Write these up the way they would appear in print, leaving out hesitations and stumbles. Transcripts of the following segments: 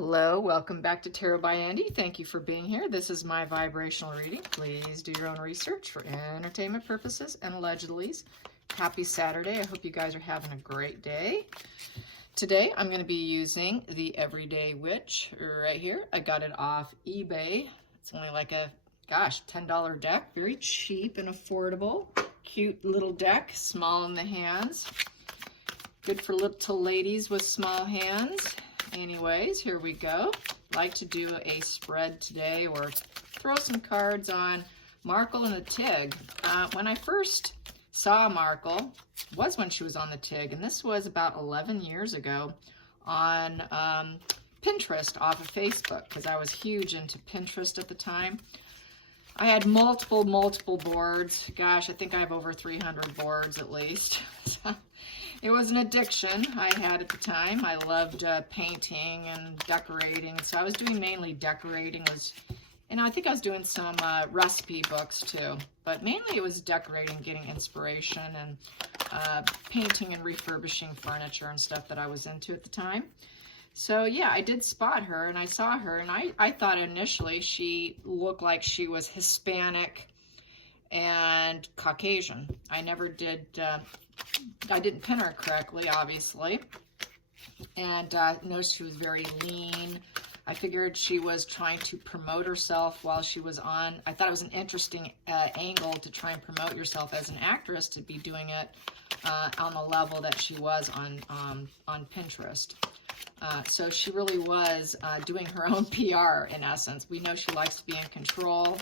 Hello, welcome back to Tarot by Andy. Thank you for being here. This is my vibrational reading. Please do your own research for entertainment purposes and allegedly. Happy Saturday. I hope you guys are having a great day. Today I'm going to be using the Everyday Witch right here. I got it off eBay. It's only like a, $10 deck. Very cheap and affordable. Cute little deck, small in the hands. Good for little ladies with small hands. Anyways, here we go. Like to do a spread today or throw some cards on Markle and the TIG. When I first saw Markle was when she was on the TIG, and this was about 11 years ago on Pinterest off of Facebook, because I was huge into Pinterest at the time. I had multiple boards. Gosh, I think I have over 300 boards at least. It was an addiction I had at the time. I loved painting and decorating, so I was doing mainly decorating. And I think I was doing some recipe books too, but mainly it was decorating, getting inspiration, and painting and refurbishing furniture and stuff that I was into at the time. So yeah, I did spot her, and I saw her, and I thought initially she looked like she was Hispanic and Caucasian. I never did, I didn't pin her correctly, obviously, and noticed she was very lean. I figured she was trying to promote herself while she was on. I thought it was an interesting angle to try and promote yourself as an actress, to be doing it on the level that she was on Pinterest. So she really was doing her own PR in essence. We know she likes to be in control,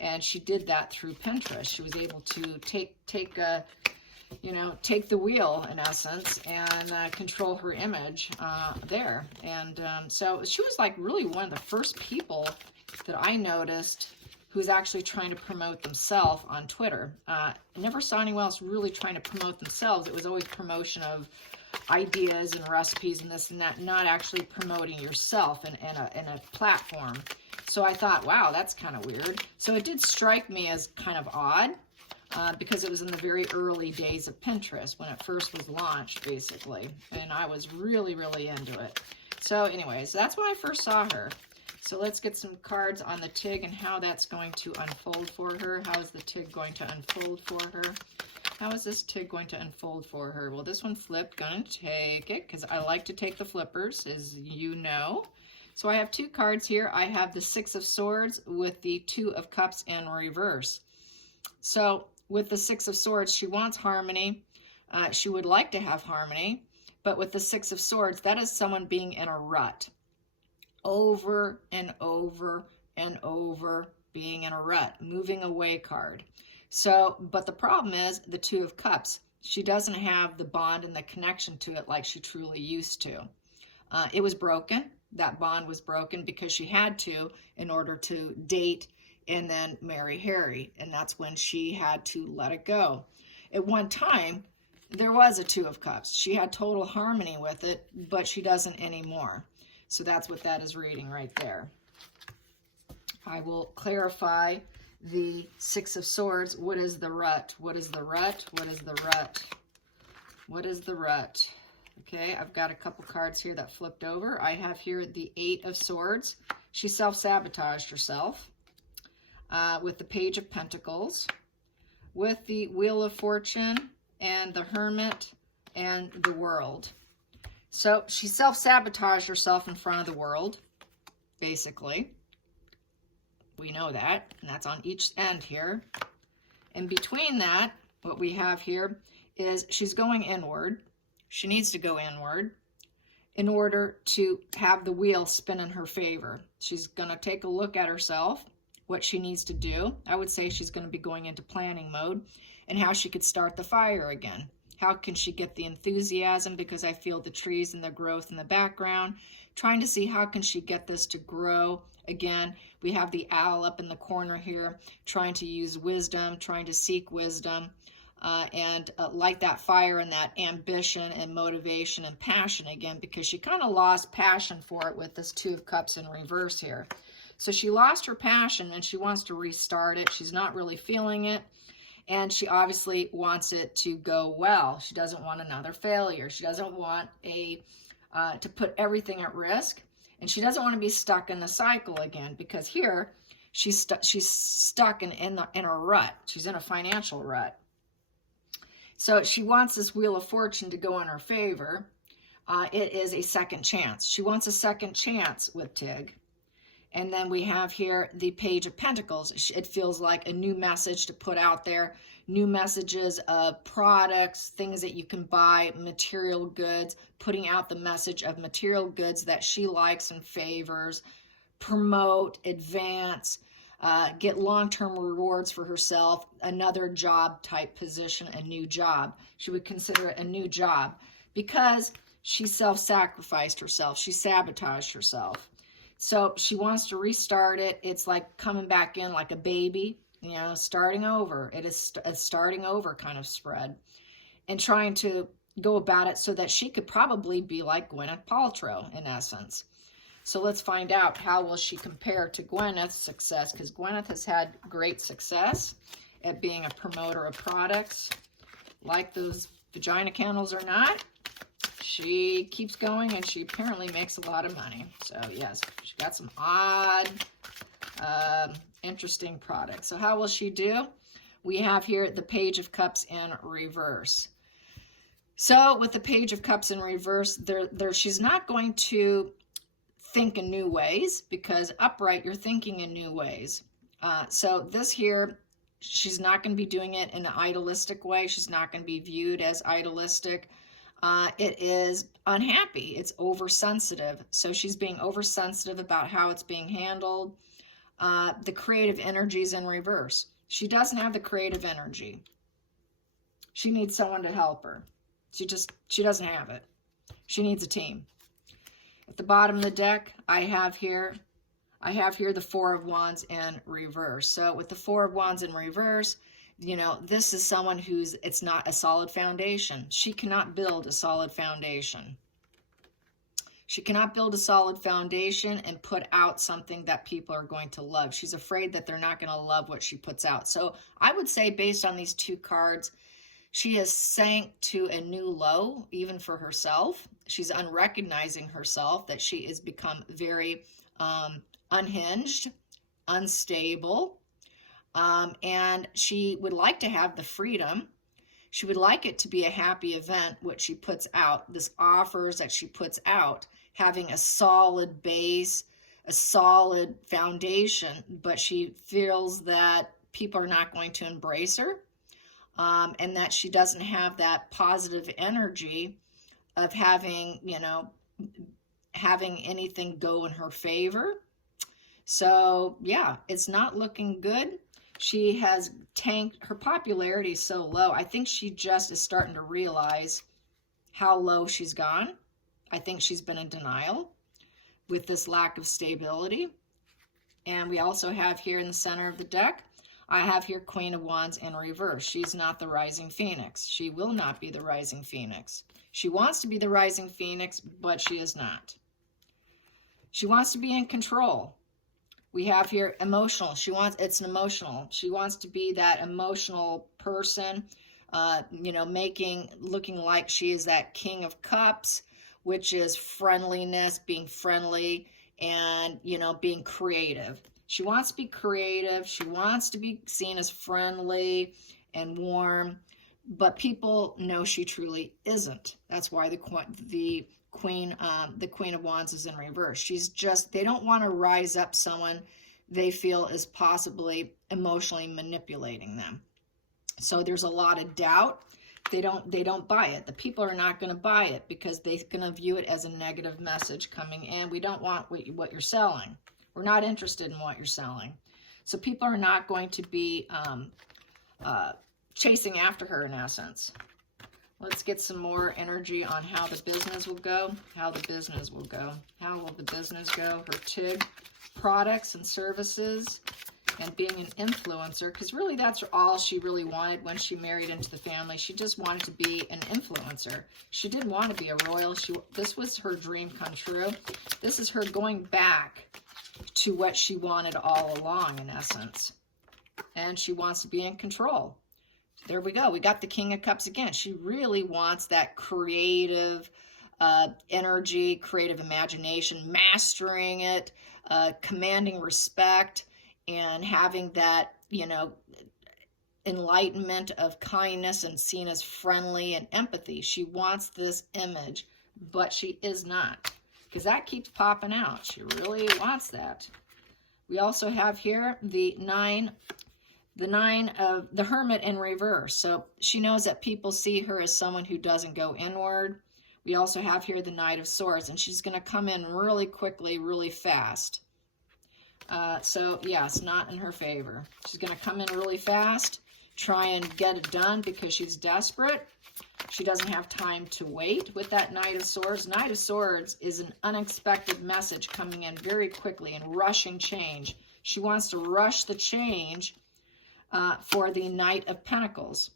and she did that through Pinterest. She was able to take the wheel in essence and control her image there. And so she was like really one of the first people that I noticed who's actually trying to promote themselves on Twitter. I never saw anyone else really trying to promote themselves. It was always promotion of ideas and recipes and this and that, not actually promoting yourself in a platform. So I thought, wow, that's kind of weird. So it did strike me as kind of odd. Because it was in the very early days of Pinterest when it first was launched, basically. And I was really into it. So anyways, that's when I first saw her. So let's get some cards on the TIG and how that's going to unfold for her. How is the TIG going to unfold for her? How is this TIG going to unfold for her? Well, this one flipped. Gonna take it because I like to take the flippers, as you know. So I have two cards here. I have the Six of Swords with the Two of Cups in reverse. So with the Six of Swords, she wants harmony. She would like to have harmony. But with the Six of Swords, that is someone being in a rut. Over and over and over, being in a rut. Moving away card. So, but the problem is the Two of Cups. She doesn't have the bond and the connection to it like she truly used to. It was broken. That bond was broken because she had to in order to date and then marry Harry, and that's when she had to let it go. At one time, there was a Two of Cups. She had total harmony with it, but she doesn't anymore. So that's what that is reading right there. I will clarify the Six of Swords. What is the rut? What is the rut? What is the rut? What is the rut? Okay, I've got a couple cards here that flipped over. I have here the Eight of Swords. She self-sabotaged herself. With the Page of Pentacles, with the Wheel of Fortune, and the Hermit, and the World. So she self-sabotaged herself in front of the world, basically. We know that, and that's on each end here. And between that, what we have here is she's going inward. She needs to go inward in order to have the wheel spin in her favor. She's going to take a look at herself, what she needs to do. I would say she's going to be going into planning mode, and how she could start the fire again. How can she get the enthusiasm, because I feel the trees and the growth in the background, trying to see how can she get this to grow again. We have the owl up in the corner here, trying to use wisdom, trying to seek wisdom, and light that fire and that ambition and motivation and passion again, because she kind of lost passion for it with this Two of Cups in reverse here. So she lost her passion and she wants to restart it. She's not really feeling it. And she obviously wants it to go well. She doesn't want another failure. She doesn't want to put everything at risk. And she doesn't want to be stuck in the cycle again, because here she's stuck in a rut. She's in a financial rut. So she wants this Wheel of Fortune to go in her favor. It is a second chance. She wants a second chance with TIG. And then we have here the Page of Pentacles. It feels like a new message to put out there, new messages of products, things that you can buy, material goods, putting out the message of material goods that she likes and favors, promote, advance, get long-term rewards for herself, another job type position, a new job. She would consider it a new job because she self-sacrificed herself. She sabotaged herself. So she wants to restart it. It's like coming back in like a baby, you know, starting over. It is a starting over kind of spread, and trying to go about it so that she could probably be like Gwyneth Paltrow in essence. So let's find out, how will she compare to Gwyneth's success, because Gwyneth has had great success at being a promoter of products, like those vagina candles or not. She keeps going, and she apparently makes a lot of money. So yes, she got some odd, interesting products. So how will she do? We have here the Page of Cups in reverse. So with the Page of Cups in reverse, she's not going to think in new ways, because upright, you're thinking in new ways. So this here, she's not going to be doing it in an idealistic way. She's not going to be viewed as idealistic. It is unhappy. It's oversensitive. So she's being oversensitive about how it's being handled. The creative energy is in reverse. She doesn't have the creative energy. She needs someone to help her. She doesn't have it. She needs a team. At the bottom of the deck, I have here the Four of Wands in reverse. So with the Four of Wands in reverse, you know, this is someone it's not a solid foundation. She cannot build a solid foundation. She cannot build a solid foundation and put out something that people are going to love. She's afraid that they're not going to love what she puts out. So I would say, based on these two cards, she has sank to a new low, even for herself. She's unrecognizing herself, that she has become very unhinged, unstable. And she would like to have the freedom. She would like it to be a happy event, what she puts out, this offers that she puts out, having a solid base, a solid foundation, but she feels that people are not going to embrace her, and that she doesn't have that positive energy of having, you know, having anything go in her favor. So yeah, it's not looking good. She has tanked. Her popularity is so low. I think she just is starting to realize how low she's gone. I think she's been in denial with this lack of stability. And we also have here in the center of the deck, I have here Queen of Wands in reverse. She's not the rising phoenix. She will not be the rising phoenix. She wants to be the rising phoenix, but she is not. She wants to be in control. We have here emotional. It's an emotional. She wants to be that emotional person, you know, looking like she is that King of Cups, which is friendliness, being friendly, and, you know, being creative. She wants to be creative. She wants to be seen as friendly and warm, but people know she truly isn't. That's why the Queen of Wands is in reverse. They don't want to rise up someone they feel is possibly emotionally manipulating them. So there's a lot of doubt. They don't buy it. The people are not going to buy it because they're going to view it as a negative message coming in. We don't want what you're selling. We're not interested in what you're selling. So people are not going to be chasing after her in essence. Let's get some more energy on how the business will go. How the business will go. How will the business go? Her TIG products and services and being an influencer. Because really that's all she really wanted when she married into the family. She just wanted to be an influencer. She didn't want to be a royal. This was her dream come true. This is her going back to what she wanted all along in essence. And she wants to be in control. There we go. We got the King of Cups again. She really wants that creative, energy, creative imagination, mastering it, commanding respect, and having that, you know, enlightenment of kindness and seen as friendly and empathy. She wants this image, but she is not, because that keeps popping out. She really wants that. We also have here the nine of the Hermit in reverse. So she knows that people see her as someone who doesn't go inward. We also have here the Knight of Swords, and she's going to come in really quickly, really fast. So yes, not in her favor. She's going to come in really fast, try and get it done because she's desperate. She doesn't have time to wait with that Knight of Swords. Knight of Swords is an unexpected message coming in very quickly and rushing change. She wants to rush the change for the Knight of Pentacles.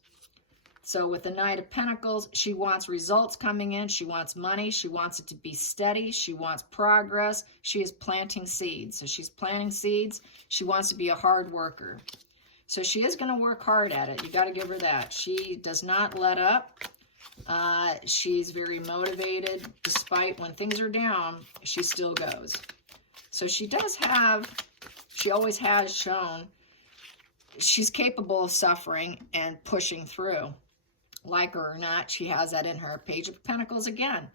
So with the Knight of Pentacles, she wants results coming in. She wants money. She wants it to be steady. She wants progress. She is planting seeds. So she's planting seeds. She wants to be a hard worker. So she is going to work hard at it. You got to give her that. She does not let up. She's very motivated. Despite when things are down, she still goes. So she does have, she always has shown she's capable of suffering and pushing through. Like her or not, she has that in her. Page of Pentacles again.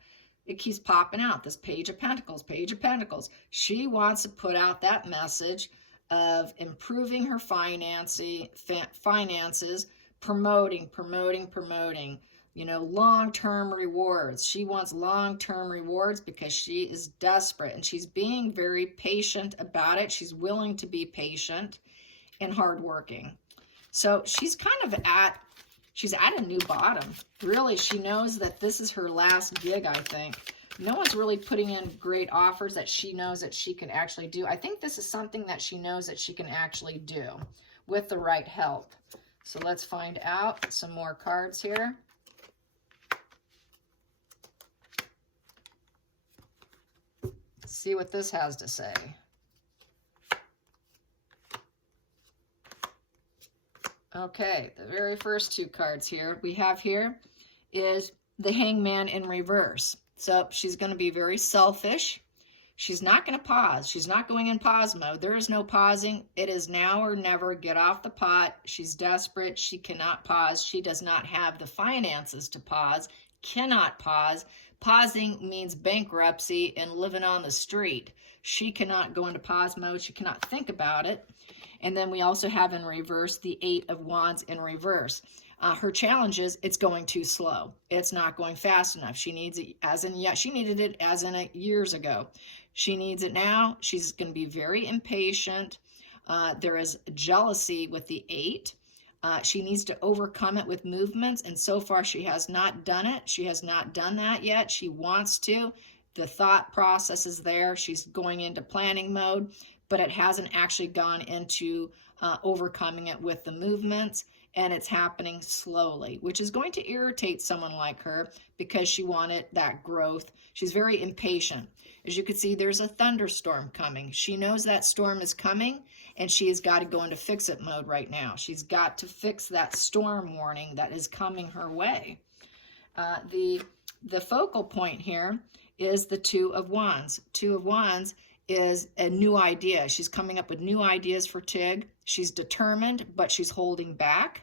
It keeps popping out, this Page of Pentacles, Page of Pentacles. She wants to put out that message of improving her finances, promoting, you know, long-term rewards. She wants long-term rewards because she is desperate, and she's being very patient about it. She's willing to be patient and hardworking. So she's kind of she's at a new bottom. Really, she knows that this is her last gig, I think. No one's really putting in great offers that she knows that she can actually do. I think this is something that she knows that she can actually do with the right help. So let's find out some more cards here. See what this has to say. Okay, the very first two cards here we have here is the Hangman in reverse. So she's going to be very selfish. She's not going to pause. She's not going in pause mode. There is no pausing. It is now or never. Get off the pot. She's desperate. She cannot pause. She does not have the finances to pause. Cannot pause. Pausing means bankruptcy and living on the street. She cannot go into pause mode. She cannot think about it. And then we also have in reverse the Eight of Wands in reverse. Her challenge is it's going too slow. It's not going fast enough. She needs it she needed it as in years ago. She needs it now. She's going to be very impatient. There is jealousy with the Eight. She needs to overcome it with movements, and so far she has not done it. She has not done that yet. She wants to. The thought process is there. She's going into planning mode, but it hasn't actually gone into overcoming it with the movements, and it's happening slowly, which is going to irritate someone like her because she wanted that growth. She's very impatient. As you can see, there's a thunderstorm coming. She knows that storm is coming, and she has got to go into fix-it mode right now. She's got to fix that storm warning that is coming her way. The focal point here is the Two of Wands. Two of Wands is a new idea. She's coming up with new ideas for TIG. She's determined, but she's holding back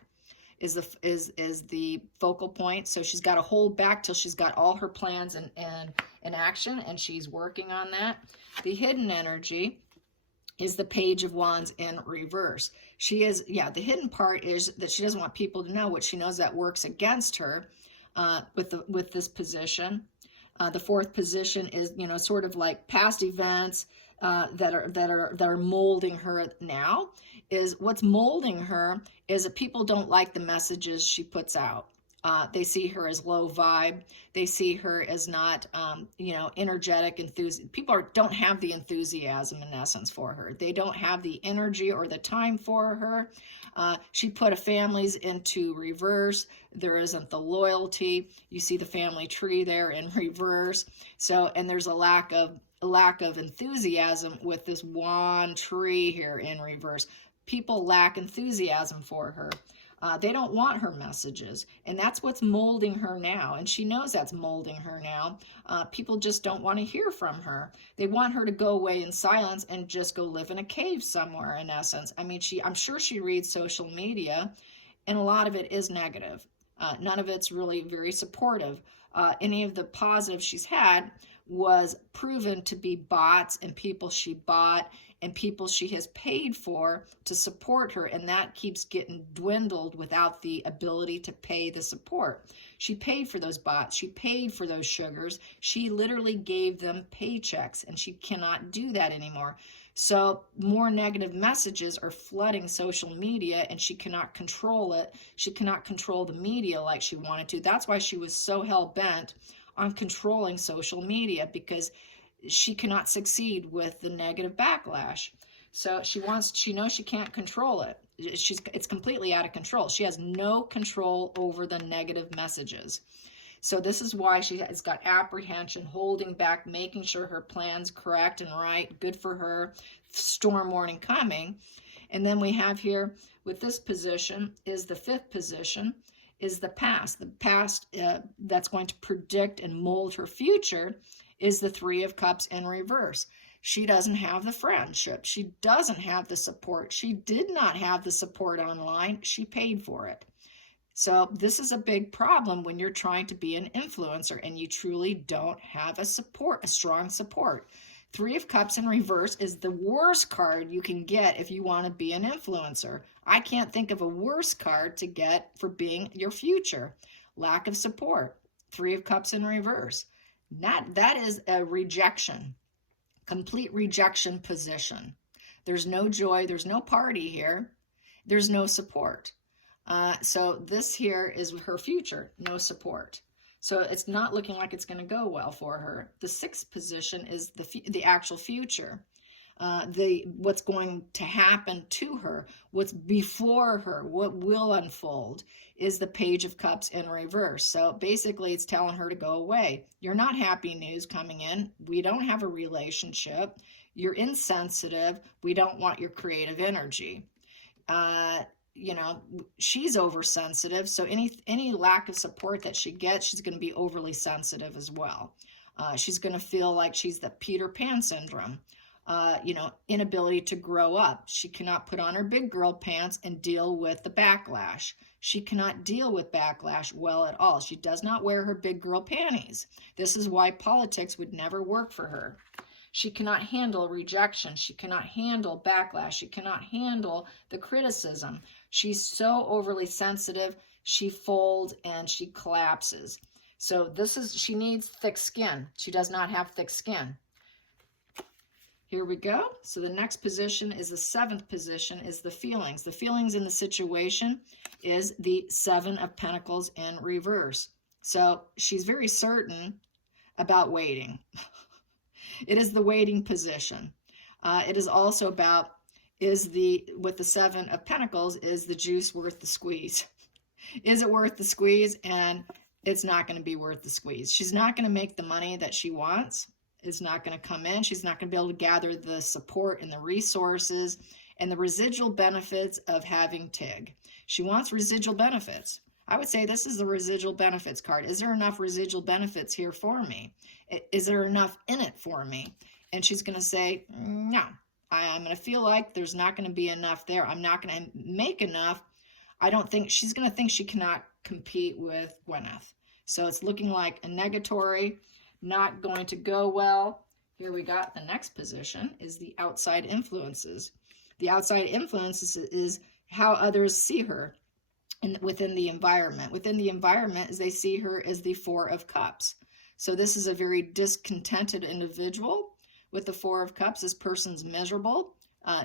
is the focal point. So she's got to hold back till she's got all her plans in action, and she's working on that. The hidden energy is the Page of Wands in reverse. She is, the hidden part is that she doesn't want people to know what she knows that works against her with this position. The fourth position is, sort of like past events that are molding her now. Is what's molding her is that people don't like the messages she puts out. They see her as low vibe. They see her as not, energetic, enthusiastic. People don't have the enthusiasm in essence for her. They don't have the energy or the time for her. She put families into reverse. There isn't the loyalty. You see the family tree there in reverse. So, and there's a lack of enthusiasm with this wand tree here in reverse. People lack enthusiasm for her. They don't want her messages, and that's what's molding her now, and she knows that's molding her now. People just don't want to hear from her. They want her to go away in silence and just go live in a cave somewhere, in essence. I mean, I'm sure she reads social media, and a lot of it is negative. None of it's really very supportive. Any of the positives she's had was proven to be bots and people she bought and people she has paid for to support her, and that keeps getting dwindled without the ability to pay the support. She paid for those bots, she paid for those sugars, she literally gave them paychecks, and she cannot do that anymore. So more negative messages are flooding social media, and she cannot control it. She cannot control the media like she wanted to. That's why she was so hell-bent on controlling social media, because she cannot succeed with the negative backlash. So she knows she can't control it. It's completely out of control. She has no control over the negative messages. So this is why she has got apprehension, holding back, making sure her plan's correct and right, good for her, storm warning coming. And then we have here with this position is the fifth position, is the past. The past that's going to predict and mold her future is the Three of Cups in reverse. She doesn't have the friendship. She doesn't have the support. She did not have the support online. She paid for it. So this is a big problem when you're trying to be an influencer and you truly don't have a strong support. Three of Cups in reverse is the worst card you can get if you want to be an influencer. I can't think of a worse card to get for being your future. Lack of support. Three of Cups in reverse. That is a rejection, complete rejection position. There's no joy, there's no party here, there's no support. So this here is her future, no support. So it's not looking like it's going to go well for her. The sixth position is the actual future. What's going to happen to her, what's before her, what will unfold is the Page of Cups in reverse. So basically it's telling her to go away. You're not happy news coming in. We don't have a relationship. You're insensitive. We don't want your creative energy. You know, she's oversensitive. So any lack of support that she gets, she's going to be overly sensitive as well. She's going to feel like she's the Peter Pan syndrome. You know, inability to grow up. She cannot put on her big girl pants and deal with the backlash. She cannot deal with backlash well at all. She does not wear her big girl panties. This is why politics would never work for her. She cannot handle rejection. She cannot handle backlash. She cannot handle the criticism. She's so overly sensitive, she folds and she collapses. So she needs thick skin. She does not have thick skin. Here we go. So the next position is the seventh position, is the feelings. The feelings in the situation is the Seven of Pentacles in reverse. So she's very certain about waiting. It is the waiting position. It is also about, with the Seven of Pentacles, is the juice worth the squeeze? Is it worth the squeeze? And it's not going to be worth the squeeze. She's not going to make the money that she wants. It's not going to come in. She's not going to be able to gather the support and the resources and the residual benefits of having TIG. She wants residual benefits. I would say this is the residual benefits card. Is there enough residual benefits here for me? Is there enough in it for me? And she's going to say, no, I'm going to feel like there's not going to be enough there. I'm not going to make enough. I don't think she's going to think she cannot compete with Gwyneth. So it's looking like a negatory, not going to go well. Here we got the next position is the outside influences. The outside influences is how others see her within the environment. Within the environment, as they see her as the Four of Cups. So this is a very discontented individual with the Four of Cups. This person's miserable.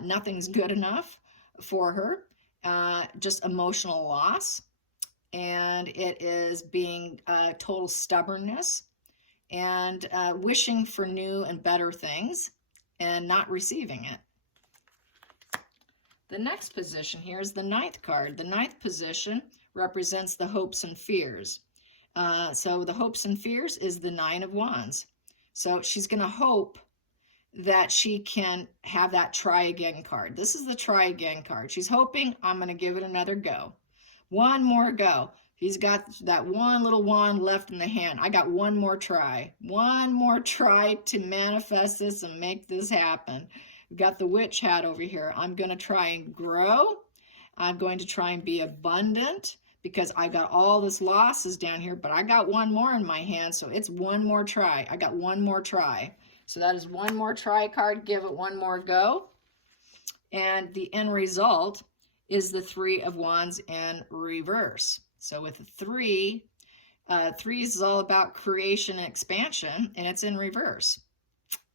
Nothing's good enough for her. Just emotional loss. And it is being total stubbornness and wishing for new and better things and not receiving it. The next position here is the ninth card. The ninth position represents the hopes and fears. So the hopes and fears is the Nine of Wands. So she's going to hope that she can have that try again card. This is the try again card. She's hoping, I'm going to give it another go. One more go. He's got that one little wand left in the hand. I got one more try. One more try to manifest this and make this happen. We've got the witch hat over here. I'm going to try and grow. I'm going to try and be abundant because I got all this losses down here, but I got one more in my hand, so it's one more try. I got one more try. So that is one more try card. Give it one more go. And the end result is the Three of Wands in reverse. So with the three is all about creation and expansion, and it's in reverse.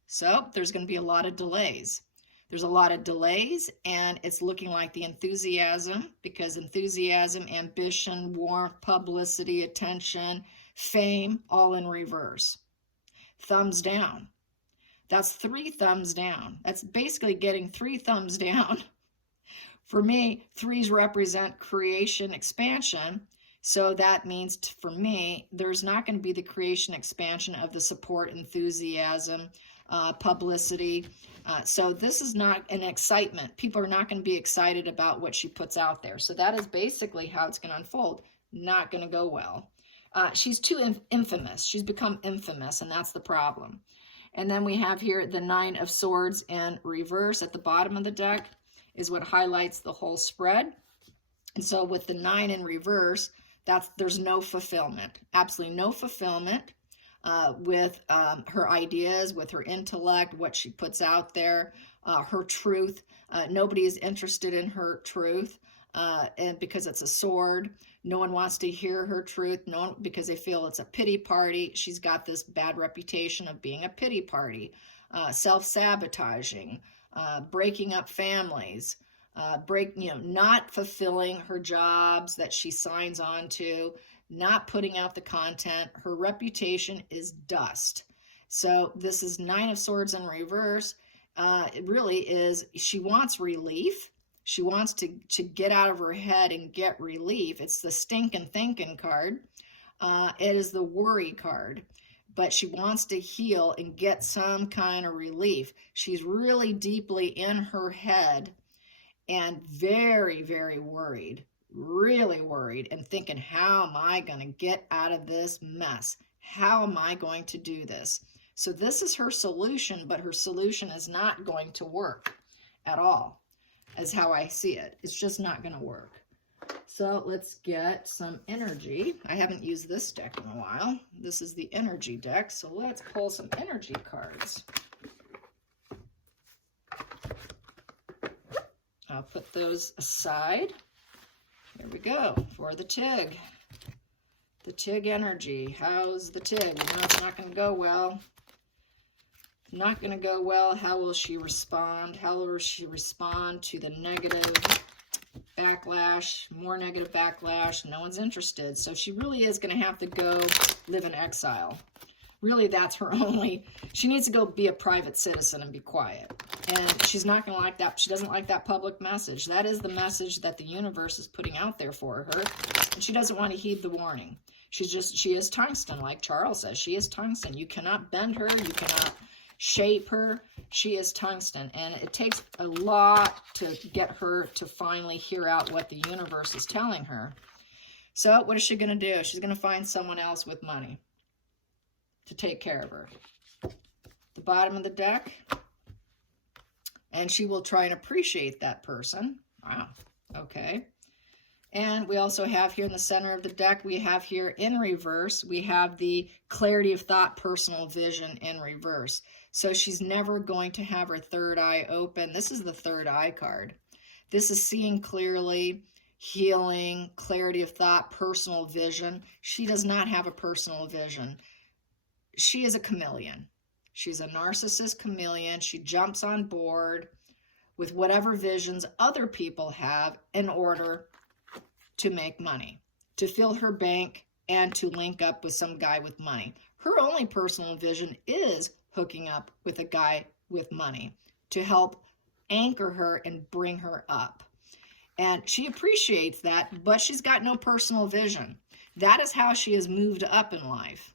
So there's going to be a lot of delays. There's a lot of delays, and it's looking like the enthusiasm, because enthusiasm, ambition, warmth, publicity, attention, fame, all in reverse. Thumbs down. That's 3 thumbs down. That's basically getting 3 thumbs down. For me, 3s represent creation, expansion. So that means for me, there's not going to be the creation, expansion of the support, enthusiasm, publicity. So this is not an excitement. People are not going to be excited about what she puts out there. So that is basically how it's going to unfold. Not going to go well. She's too infamous. She's become infamous, and that's the problem. And then we have here the 9 of Swords in reverse at the bottom of the deck is what highlights the whole spread. And so with the 9 in reverse, there's no fulfillment, absolutely no fulfillment with her ideas, with her intellect, what she puts out there, her truth. Nobody is interested in her truth, and because it's a sword. No one wants to hear her truth, because they feel it's a pity party. She's got this bad reputation of being a pity party, self-sabotaging, breaking up families, not fulfilling her jobs that she signs on to, not putting out the content. Her reputation is dust. So this is 9 of Swords in reverse. It really is, she wants relief. She wants to get out of her head and get relief. It's the stinking thinking card. It is the worry card. But she wants to heal and get some kind of relief. She's really deeply in her head and very, very worried, really worried, and thinking, how am I going to get out of this mess? How am I going to do this? So this is her solution, but her solution is not going to work at all, as how I see it. It's just not going to work. So let's get some energy. I haven't used this deck in a while. This is the energy deck, so let's pull some energy cards. I'll put those aside. Here we go for the TIG. The TIG energy. How's the TIG? We know it's not going to go well. Not going to go well. How will she respond? How will she respond to the negative backlash, more negative backlash? No one's interested. So she really is going to have to go live in exile. Really, that's her only, she needs to go be a private citizen and be quiet. And she's not going to like that. She doesn't like that public message. That is the message that the universe is putting out there for her. And she doesn't want to heed the warning. She is tungsten, like Charles says. She is tungsten. You cannot bend her. You cannot shape her. She is tungsten. And it takes a lot to get her to finally hear out what the universe is telling her. So what is she going to do? She's going to find someone else with money to take care of her. The bottom of the deck. And she will try and appreciate that person. Wow. Okay. And we also have here in the center of the deck, we have here in reverse, we have the clarity of thought, personal vision in reverse. So she's never going to have her third eye open. This is the third eye card. This is seeing clearly, healing, clarity of thought, personal vision. She does not have a personal vision. She is a chameleon. She's a narcissist chameleon. She jumps on board with whatever visions other people have in order to make money, to fill her bank, and to link up with some guy with money. Her only personal vision is hooking up with a guy with money to help anchor her and bring her up. And she appreciates that, but she's got no personal vision. That is how she has moved up in life,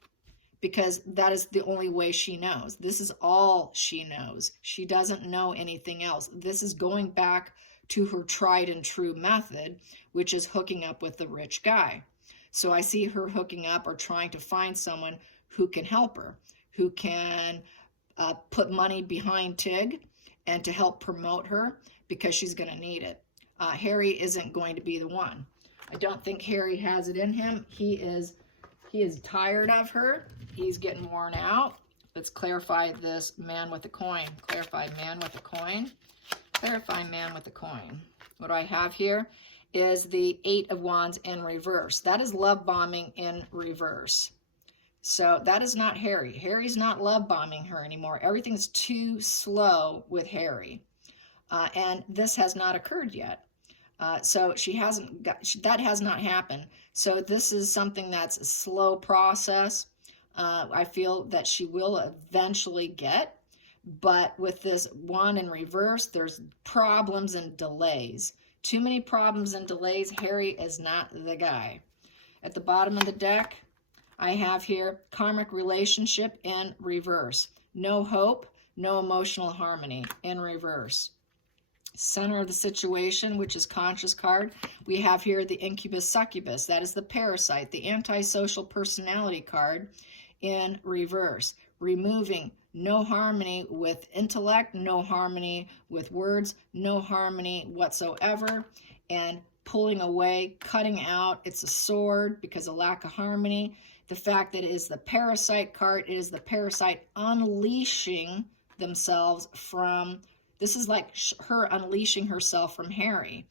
because that is the only way she knows. This is all she knows. She doesn't know anything else. This is going back to her tried and true method, which is hooking up with the rich guy. So I see her hooking up or trying to find someone who can help her, who can put money behind TIG and to help promote her, because she's going to need it. Harry isn't going to be the one. I don't think Harry has it in him. He is tired of her. He's getting worn out. Let's clarify this man with the coin. Clarify man with the coin. Clarify man with the coin. What I have here is the 8 of Wands in reverse. That is love bombing in reverse. So that is not Harry. Harry's not love bombing her anymore. Everything's too slow with Harry. And this has not occurred yet. So that has not happened. So this is something that's a slow process. I feel that she will eventually get, but with this wand in reverse, there's problems and delays. Too many problems and delays. Harry is not the guy. At the bottom of the deck, I have here karmic relationship in reverse. No hope, no emotional harmony in reverse. Center of the situation, which is conscious card, we have here the incubus succubus. That is the parasite, the antisocial personality card in reverse. Removing no harmony with intellect, no harmony with words, no harmony whatsoever, and pulling away, cutting out. It's a sword because of lack of harmony. The fact that it is the parasite card, it is the parasite unleashing themselves from, this is like her unleashing herself from Harry,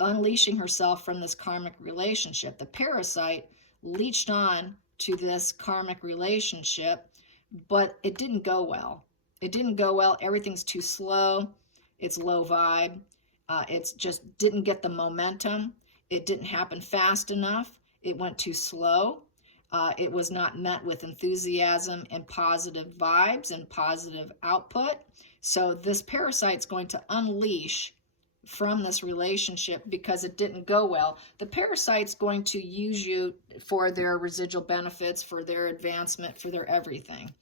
unleashing herself from this karmic relationship. The parasite leached on to this karmic relationship, but it didn't go well. It didn't go well. Everything's too slow. It's low vibe. It's just didn't get the momentum. It didn't happen fast enough. It went too slow. It was not met with enthusiasm and positive vibes and positive output. So this parasite's going to unleash from this relationship because it didn't go well. The parasite's going to use you for their residual benefits, for their advancement, for their everything.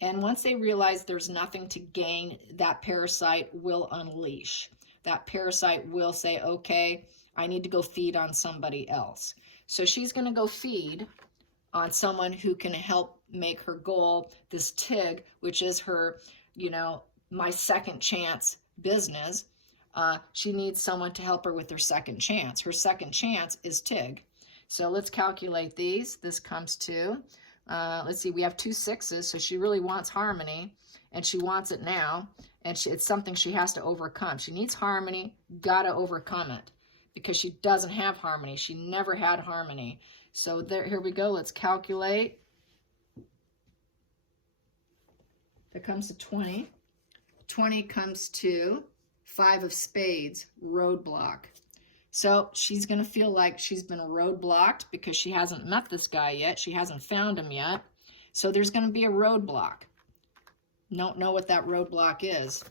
And once they realize there's nothing to gain, that parasite will unleash. That parasite will say, okay, I need to go feed on somebody else. So she's going to go feed on someone who can help make her goal, this TIG, which is her, my second chance business. She needs someone to help her with her second chance. Her second chance is TIG. So let's calculate these. This comes to, let's see, we have 2 6s, so she really wants harmony, and she wants it now, and it's something she has to overcome. She needs harmony, gotta overcome it, because she doesn't have harmony. She never had harmony. So there, here we go. Let's calculate. That comes to 20. 20 comes to 5 of spades, roadblock. So she's going to feel like she's been roadblocked because she hasn't met this guy yet. She hasn't found him yet. So there's going to be a roadblock. Don't know what that roadblock is.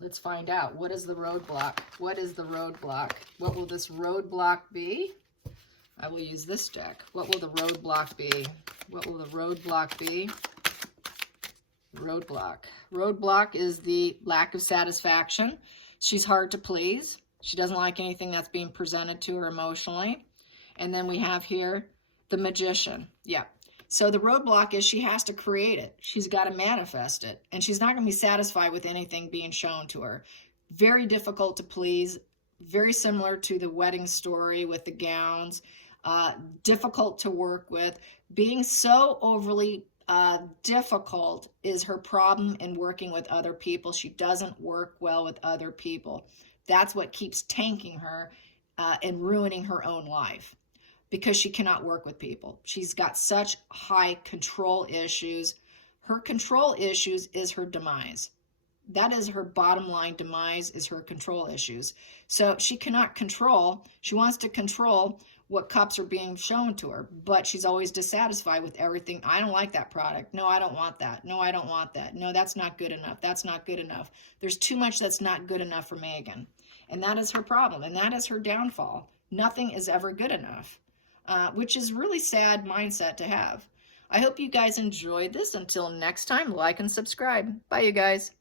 Let's find out. What is the roadblock? What is the roadblock? What will this roadblock be? I will use this deck. What will the roadblock be? What will the roadblock be? Roadblock. Roadblock is the lack of satisfaction. She's hard to please. She doesn't like anything that's being presented to her emotionally. And then we have here the magician. Yeah. So the roadblock is she has to create it. She's got to manifest it. And she's not going to be satisfied with anything being shown to her. Very difficult to please. Very similar to the wedding story with the gowns. Difficult to work with. Being so overly difficult is her problem in working with other people. She doesn't work well with other people. That's what keeps tanking her and ruining her own life, because she cannot work with people. She's got such high control issues. Her control issues is her demise. That is her bottom line demise, is her control issues. So she cannot control. She wants to control what cups are being shown to her, but she's always dissatisfied with everything. I don't like that product. No, I don't want that. No, I don't want that. No, that's not good enough. That's not good enough. There's too much that's not good enough for Megan. And that is her problem. And that is her downfall. Nothing is ever good enough, which is really sad mindset to have. I hope you guys enjoyed this. Until next time, like and subscribe. Bye, you guys.